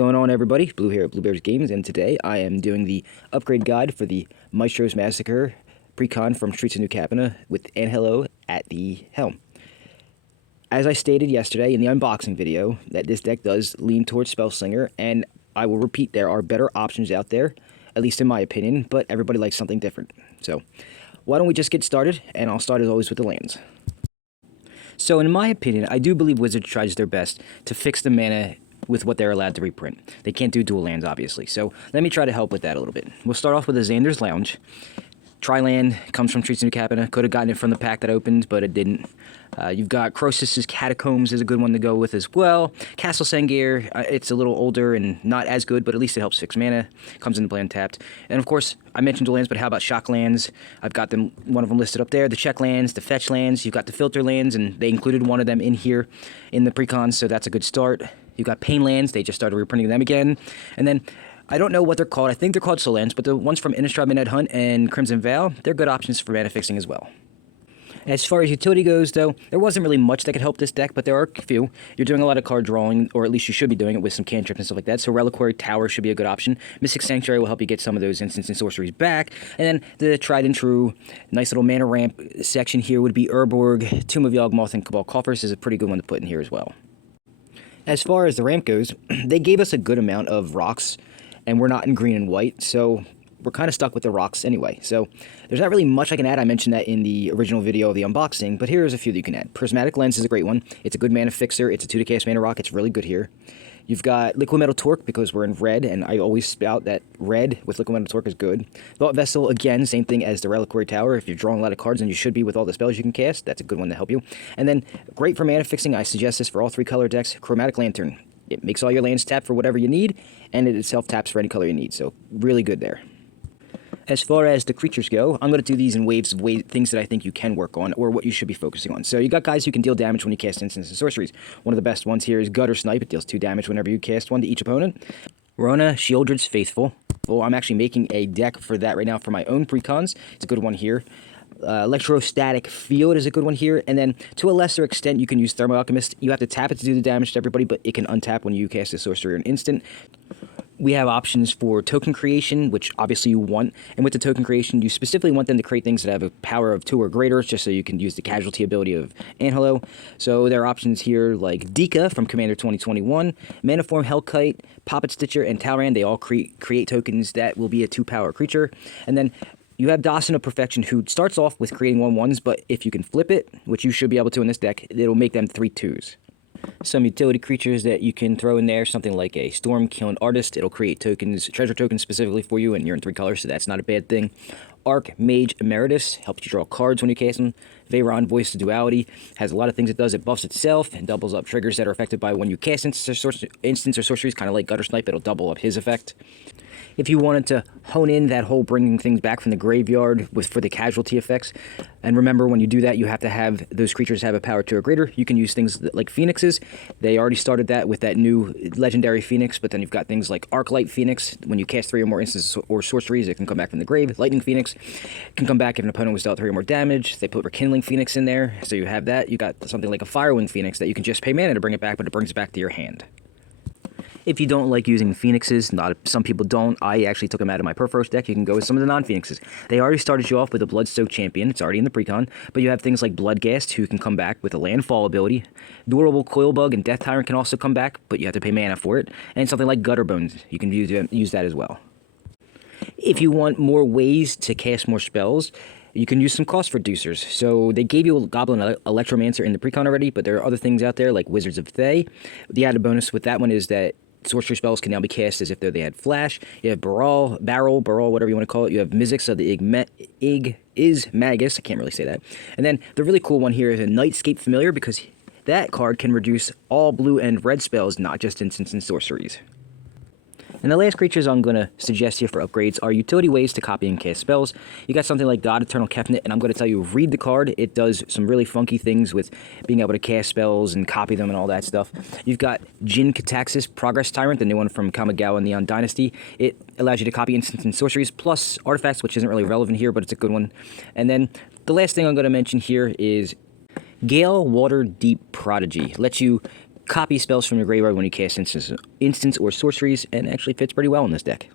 going on, everybody? Blue here at Blue Bears Games, and today I am doing the upgrade guide for the Maestro's Massacre Precon from Streets of New Capenna with Angelo at the helm. As I stated yesterday in the unboxing video, that this deck does lean towards Spellslinger, and I will repeat, there are better options out there, at least in my opinion, but everybody likes something different. So, why don't we just get started, and I'll start as always with the lands. So, in my opinion, I do believe Wizards tries their best to fix the mana with what they're allowed to reprint. They can't do dual lands, obviously, so let me try to help with that a little bit. We'll start off with a Xander's Lounge. Tri-land comes from Streets of New Capenna. Could have gotten it from the pack that opened, but it didn't. You've got Croesus' Catacombs is a good one to go with as well. Castle Sengir, it's a little older and not as good, but at least it helps fix mana. Comes into play untapped. And of course, I mentioned dual lands, but how about shock lands? I've got them, one of them listed up there. The check lands, the fetch lands, you've got the filter lands, and they included one of them in here in the precons, so that's a good start. You've got pain lands, they just started reprinting them again. And then I don't know what they're called. I think they're called Solans, but the ones from Innistrad Midnight Hunt and Crimson Vow, they're good options for mana fixing as well. As far as utility goes, though, there wasn't really much that could help this deck, but there are a few. You're doing a lot of card drawing, or at least you should be doing it with some cantrips and stuff like that, so Reliquary Tower should be a good option. Mystic Sanctuary will help you get some of those instants and sorceries back. And then the tried and true, nice little mana ramp section here would be Urborg, Tomb of Yawgmoth, and Cabal Coffers is a pretty good one to put in here as well. As far as the ramp goes, they gave us a good amount of rocks, and we're not in green and white, so we're kind of stuck with the rocks anyway. So there's not really much I can add. I mentioned that in the original video of the unboxing, but here's a few that you can add. Prismatic Lens is a great one. It's a good mana fixer. It's a 2 to cast mana rock. It's really good here. You've got Liquid Metal Torque because we're in red, and I always spout that red with Liquid Metal Torque is good. Thought Vessel, again, same thing as the Reliquary Tower. If you're drawing a lot of cards, and you should be with all the spells you can cast, that's a good one to help you. And then, great for mana fixing, I suggest this for all 3 color decks, Chromatic Lantern. It makes all your lands tap for whatever you need, and it itself taps for any color you need, so really good there. As far as the creatures go, I'm going to do these in waves of things that I think you can work on, or what you should be focusing on. So you got guys who can deal damage when you cast instants and sorceries. One of the best ones here is Gutter Snipe. It deals 2 damage whenever you cast one to each opponent. Rona Sheoldred's Faithful. Well, I'm actually making a deck for that right now for my own precons. It's a good one here. Electrostatic Field is a good one here, and then to a lesser extent you can use Thermo Alchemist. You have to tap it to do the damage to everybody, but it can untap when you cast a sorcery or an instant. We have options for token creation, which obviously you want, and with the token creation you specifically want them to create things that have a power of 2 or greater, just so you can use the casualty ability of Angelo. So there are options here like Dika from Commander 2021, Manaform Hellkite, Poppet Stitcher, and Talrand. They all create tokens that will be a 2-power creature. And then you have Dawson of Perfection, who starts off with creating 1/1s, but if you can flip it, which you should be able to in this deck, it'll make them 3/2s. Some utility creatures that you can throw in there, something like a Stormkiln Artist. It'll create tokens, treasure tokens specifically for you, and you're in 3 colors, so that's not a bad thing. Archmage Emeritus helps you draw cards when you cast them. Veyron Voice of Duality has a lot of things it does. It buffs itself and doubles up triggers that are affected by when you cast instants or sorceries, kind of like Gutter Snipe. It'll double up his effect. If you wanted to hone in that whole bringing things back from the graveyard for the casualty effects, and remember when you do that you have to have those creatures have a power 2 or greater, you can use things like Phoenixes. They already started that with that new legendary Phoenix, but then you've got things like Arclight Phoenix. When you cast 3 or more instants or sorceries, it can come back from the grave. Lightning Phoenix can come back if an opponent was dealt 3 or more damage. They put Rekindling Phoenix in there, so you have that. You got something like a Firewing Phoenix that you can just pay mana to bring it back, but it brings it back to your hand. If you don't like using Phoenixes, some people don't, I actually took them out of my Purphoros deck. You can go with some of the non-Phoenixes. They already started you off with a Bloodstoke Champion. It's already in the precon, but you have things like Bloodghast, who can come back with a Landfall ability. Durable Coilbug and Death Tyrant can also come back, but you have to pay mana for it. And something like Gutterbones, you can use that as well. If you want more ways to cast more spells, you can use some cost reducers. So they gave you a Goblin Electromancer in the precon already, but there are other things out there like Wizards of Thay. The added bonus with that one is that sorcery spells can now be cast as if they had flash. You have Barrel, whatever you want to call it. You have Mizzix of the Is Magus. I can't really say that. And then the really cool one here is a Nightscape Familiar, because that card can reduce all blue and red spells, not just instants and sorceries. And the last creatures I'm going to suggest here for upgrades are utility ways to copy and cast spells. You got something like God Eternal Kefnet, and I'm going to tell you, read the card. It does some really funky things with being able to cast spells and copy them and all that stuff. You've got Jin Kataxis Progress Tyrant, the new one from Kamigawa Neon Dynasty. It allows you to copy instants and sorceries, plus artifacts, which isn't really relevant here, but it's a good one. And then the last thing I'm going to mention here is Gale Waterdeep Prodigy. Lets you copy spells from your graveyard when you cast instants or sorceries, and actually fits pretty well in this deck.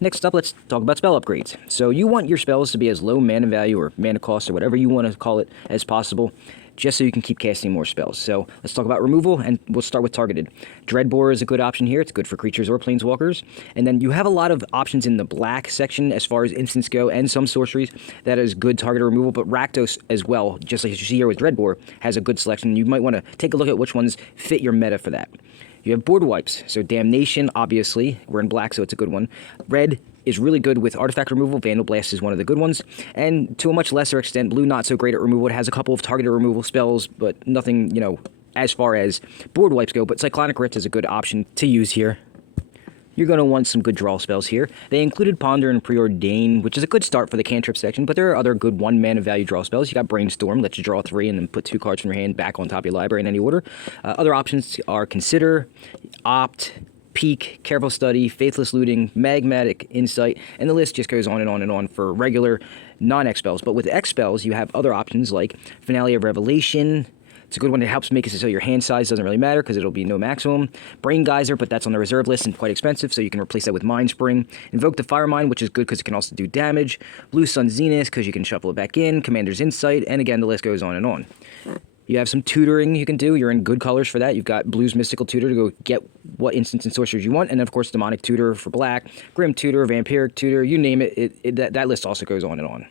Next up, let's talk about spell upgrades. So you want your spells to be as low mana value or mana cost or whatever you want to call it as possible, just so you can keep casting more spells. So let's talk about removal, and we'll start with targeted. Dreadbore is a good option here. It's good for creatures or planeswalkers. And then you have a lot of options in the black section as far as instants go, and some sorceries that is good targeted removal, but Rakdos as well, just like you see here with Dreadbore, has a good selection. You might want to take a look at which ones fit your meta for that. You have board wipes, so Damnation, obviously. We're in black, so it's a good one. Red is really good with artifact removal. Vandal Blast is one of the good ones. And to a much lesser extent, blue not so great at removal. It has a couple of targeted removal spells, but nothing, as far as board wipes go. But Cyclonic Rift is a good option to use here. You're going to want some good draw spells here. They included Ponder and Preordain, which is a good start for the cantrip section, but there are other good 1-mana value draw spells. You got Brainstorm, lets you draw 3 and then put 2 cards from your hand back on top of your library in any order. Other options are Consider, Opt, Peek, Careful Study, Faithless Looting, Magmatic Insight, and the list just goes on and on and on for regular non-X spells. But with X spells, you have other options like Finale of Revelation. It's a good one. It helps make it so your hand size doesn't really matter because it'll be no maximum. Brain Geyser, but that's on the reserve list and quite expensive, so you can replace that with Mind Spring. Invoke the Fire Mind, which is good because it can also do damage. Blue Sun Zenith, because you can shuffle it back in. Commander's Insight, and again, the list goes on and on. You have some tutoring you can do. You're in good colors for that. You've got Blue's Mystical Tutor to go get what instants and sorceries you want, and of course, Demonic Tutor for black, Grim Tutor, Vampiric Tutor, you name it. That list also goes on and on.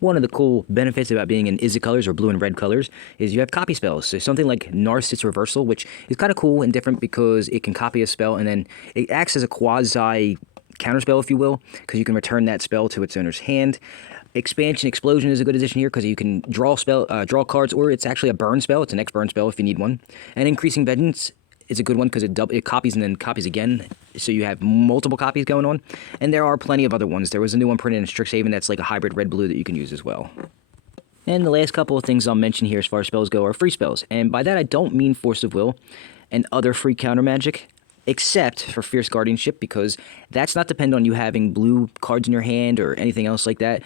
One of the cool benefits about being in Izzet colors or blue and red colors is you have copy spells. So something like Narset's Reversal, which is kind of cool and different because it can copy a spell and then it acts as a quasi counterspell, if you will, because you can return that spell to its owner's hand. Expansion Explosion is a good addition here because you can draw cards, or it's actually a burn spell. It's an X burn spell if you need one. And Increasing Vengeance is a good one because it copies and then copies again, so you have multiple copies going on. And there are plenty of other ones. There was a new one printed in Strixhaven that's like a hybrid red-blue that you can use as well. And the last couple of things I'll mention here as far as spells go are free spells. And by that I don't mean Force of Will and other free counter magic, except for Fierce Guardianship, because that's not dependent on you having blue cards in your hand or anything else like that.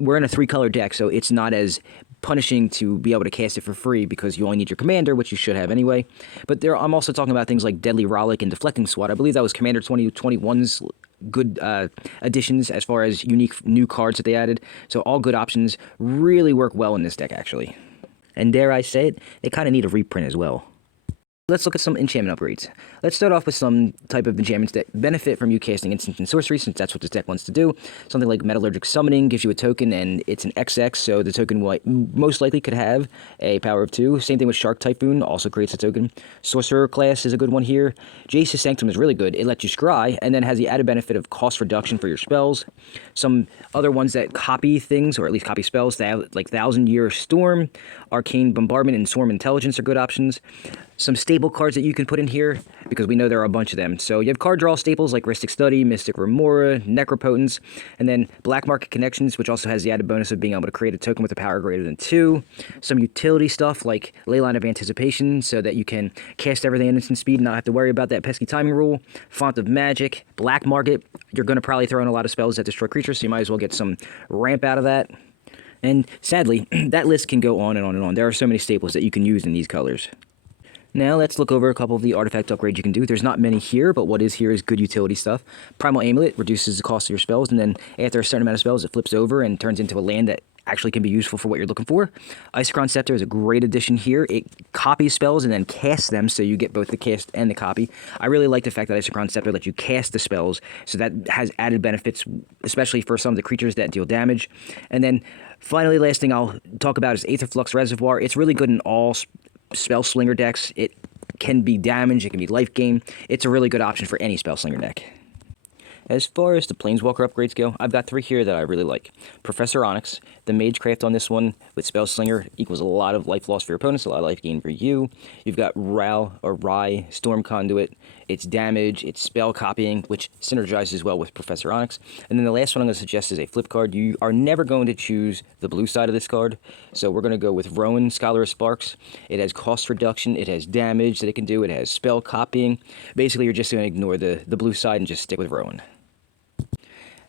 We're in a 3-color deck, so it's not as punishing to be able to cast it for free because you only need your commander, which you should have anyway. But I'm also talking about things like Deadly Rollick and Deflecting Swat. I believe that was Commander 2021's good additions as far as unique new cards that they added. So all good options really work well in this deck, actually. And dare I say it, they kind of need a reprint as well. Let's look at some enchantment upgrades. Let's start off with some type of enchantments that benefit from you casting instant and sorcery, since that's what this deck wants to do. Something like Metallurgic Summoning gives you a token, and it's an XX, so the token most likely could have a power of 2. Same thing with Shark Typhoon, also creates a token. Sorcerer class is a good one here. Jace's Sanctum is really good. It lets you scry, and then has the added benefit of cost reduction for your spells. Some other ones that copy things, or at least copy spells, like Thousand Year Storm, Arcane Bombardment, and Swarm Intelligence are good options. Some staple cards that you can put in here, because we know there are a bunch of them. So you have card draw staples like Rhystic Study, Mystic Remora, Necropotence, and then Black Market Connections, which also has the added bonus of being able to create a token with a power greater than 2. Some utility stuff like Leyline of Anticipation, so that you can cast everything at instant speed and not have to worry about that pesky timing rule. Font of Magic, Black Market, you're going to probably throw in a lot of spells that destroy creatures, so you might as well get some ramp out of that. And sadly, that list can go on and on and on. There are so many staples that you can use in these colors. Now let's look over a couple of the artifact upgrades you can do. There's not many here, but what is here is good utility stuff. Primal Amulet reduces the cost of your spells, and then after a certain amount of spells, it flips over and turns into a land that actually can be useful for what you're looking for. Isochron Scepter is a great addition here. It copies spells and then casts them, so you get both the cast and the copy. I really like the fact that Isochron Scepter lets you cast the spells, so that has added benefits, especially for some of the creatures that deal damage. And then finally, last thing I'll talk about is Aetherflux Reservoir. It's really good in all spell slinger decks. It can be damage, it can be life gain. It's a really good option for any spell slinger deck. As far as the Planeswalker upgrades go, I've got 3 here that I really like. Professor Onyx, the Magecraft on this one with Spell Slinger equals a lot of life loss for your opponents, a lot of life gain for you. You've got Rai, Storm Conduit, it's damage, it's spell copying, which synergizes well with Professor Onyx. And then the last one I'm going to suggest is a flip card. You are never going to choose the blue side of this card, so we're going to go with Rowan, Scholar of Sparks. It has cost reduction, it has damage that it can do, it has spell copying. Basically, you're just going to ignore the blue side and just stick with Rowan.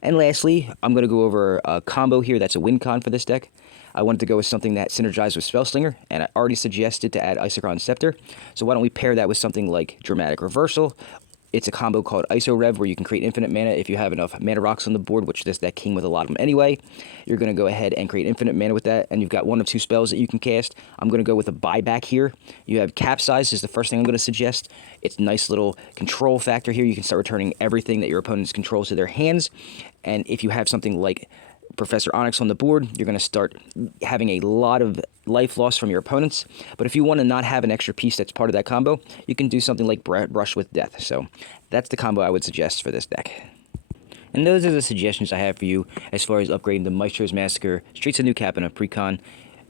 And lastly, I'm going to go over a combo here that's a win con for this deck. I wanted to go with something that synergized with Spellslinger, and I already suggested to add Isochron Scepter. So why don't we pair that with something like Dramatic Reversal? It's a combo called Iso Rev where you can create infinite mana if you have enough mana rocks on the board, which this deck came with a lot of them anyway. You're going to go ahead and create infinite mana with that, and you've got one of two spells that you can cast. I'm going to go with a buyback here. You have Capsize is the first thing I'm going to suggest. It's a nice little control factor here. You can start returning everything that your opponents controls to their hands, and if you have something like Professor Onyx on the board, you're going to start having a lot of life loss from your opponents. But if you want to not have an extra piece that's part of that combo, you can do something like Brush with Death. So that's the combo I would suggest for this deck. And those are the suggestions I have for you as far as upgrading the Maestro's Massacre Streets of New Capenna Precon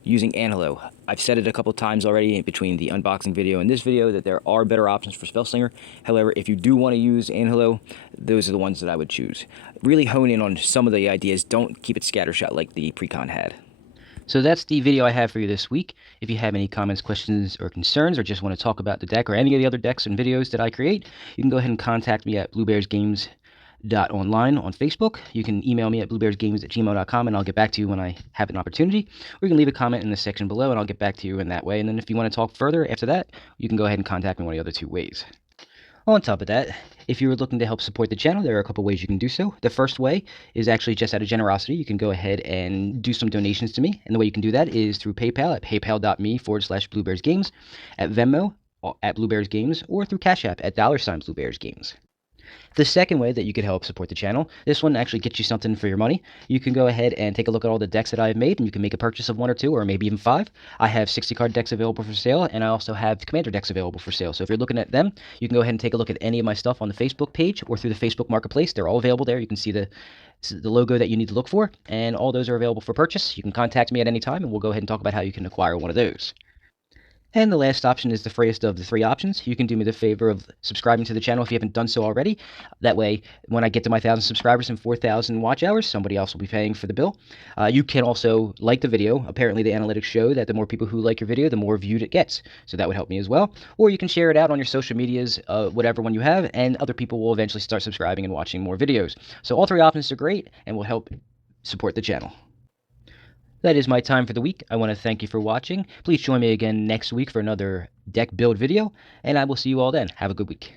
using Anhelo. I've said it a couple times already between the unboxing video and this video that there are better options for Spellslinger. However, if you do want to use Anhelo, those are the ones that I would choose. Really hone in on some of the ideas. Don't keep it scattershot like the Precon had. So that's the video I have for you this week. If you have any comments, questions, or concerns, or just want to talk about the deck or any of the other decks and videos that I create, you can go ahead and contact me at bluebearsgames.online on Facebook. You can email me at bluebearsgames@gmail.com, and I'll get back to you when I have an opportunity. Or you can leave a comment in the section below, and I'll get back to you in that way. And then if you want to talk further after that, you can go ahead and contact me one of the other two ways. On top of that, if you're looking to help support the channel, there are a couple ways you can do so. The first way is actually just out of generosity. You can go ahead and do some donations to me. And the way you can do that is through PayPal at paypal.me/BlueBearsGames, at Venmo at BlueBearsGames, or through Cash App at $BlueBearsGames. The second way that you could help support the channel, this one actually gets you something for your money. You can go ahead and take a look at all the decks that I've made, and you can make a purchase of 1 or 2 or maybe even 5. I have 60-card decks available for sale, and I also have Commander decks available for sale. So if you're looking at them, you can go ahead and take a look at any of my stuff on the Facebook page or through the Facebook Marketplace. They're all available there. You can see the logo that you need to look for, and all those are available for purchase. You can contact me at any time, and we'll go ahead and talk about how you can acquire one of those. And the last option is the freest of the 3 options. You can do me the favor of subscribing to the channel if you haven't done so already. That way, when I get to my 1,000 subscribers and 4,000 watch hours, somebody else will be paying for the bill. You can also like the video. Apparently, the analytics show that the more people who like your video, the more viewed it gets. So that would help me as well. Or you can share it out on your social medias, whatever one you have, and other people will eventually start subscribing and watching more videos. So all 3 options are great and will help support the channel. That is my time for the week. I want to thank you for watching. Please join me again next week for another deck build video, and I will see you all then. Have a good week.